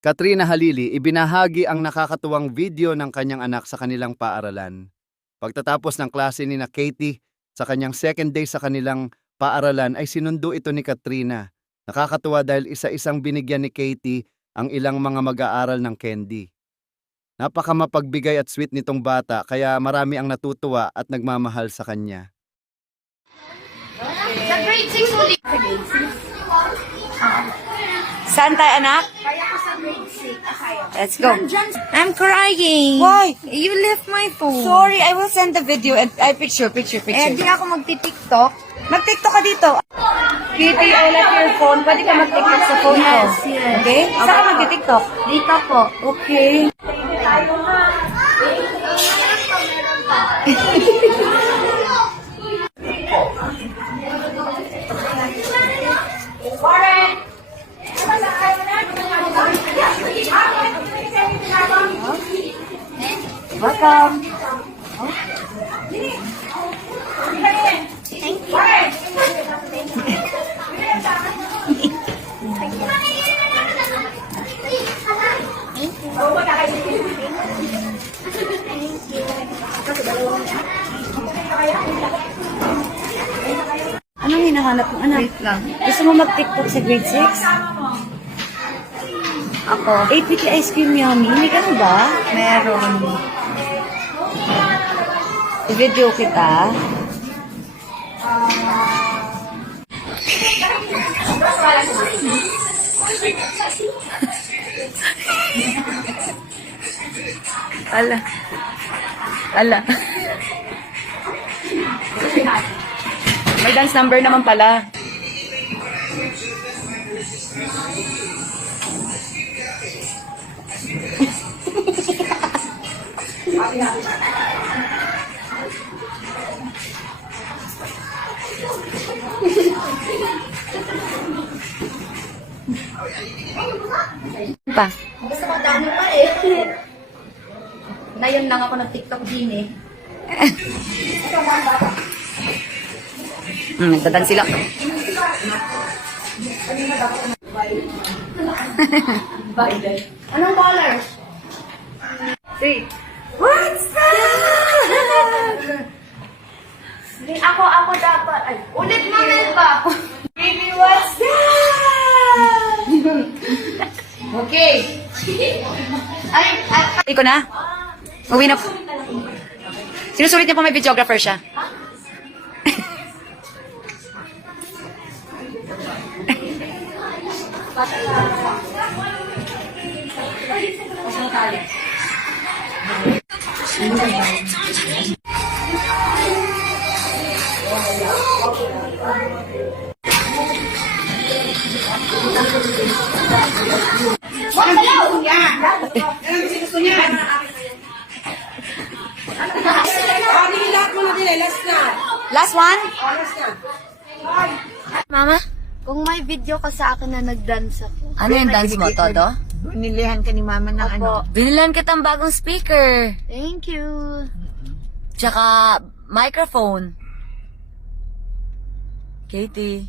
Katrina Halili ibinahagi ang nakakatuwang video ng kanyang anak sa kanilang paaralan. Pagtatapos ng klase ni na Katie sa kanyang second day sa kanilang paaralan ay sinundo ito ni Katrina. Nakakatuwa dahil isa-isang binigyan ni Katie ang ilang mga mag-aaral ng candy. Napaka mapagbigay at sweet nitong bata kaya marami ang natutuwa at nagmamahal sa kanya. Sa grade 6 ulit. Saan tayo, anak? Kaya ko sa grade 6. Kaya. Let's go. I'm crying. Why? You left my phone. Sorry, I will send the video and I picture, picture, Eh, picture. di ako magti-tiktok. Mag-tiktok ka dito. Kitty, I left your phone. Pwede ka mag-tiktok sa phone ko. Yes, yes. Okay? Saan ka mag-tiktok? Dito po. Okay. Welcome. Anong hinahanap mo, anak? Wait lang. Gusto mo mag-tiktok sa grade 6? Ako. 8 weekly ice cream yummy. May ganun ba? Meron. I-video kita. Ala. Ala. May dance number naman pala. pa. Gusto ko dami pa eh. Ngayon lang ako nag-tiktok din eh. Hmm, nagdadan sila. Anong color? Say, ay, Iko na. Uwi na. Sinusulit niya pa may videographer siya. Last one? Mama, kung may video ka sa akin na nag-dance ako. Ano yung dance mo, Todo? Binilihan ka ni mama ng ano. Binilan kitang bagong speaker. Thank you. Tsaka microphone. Katie.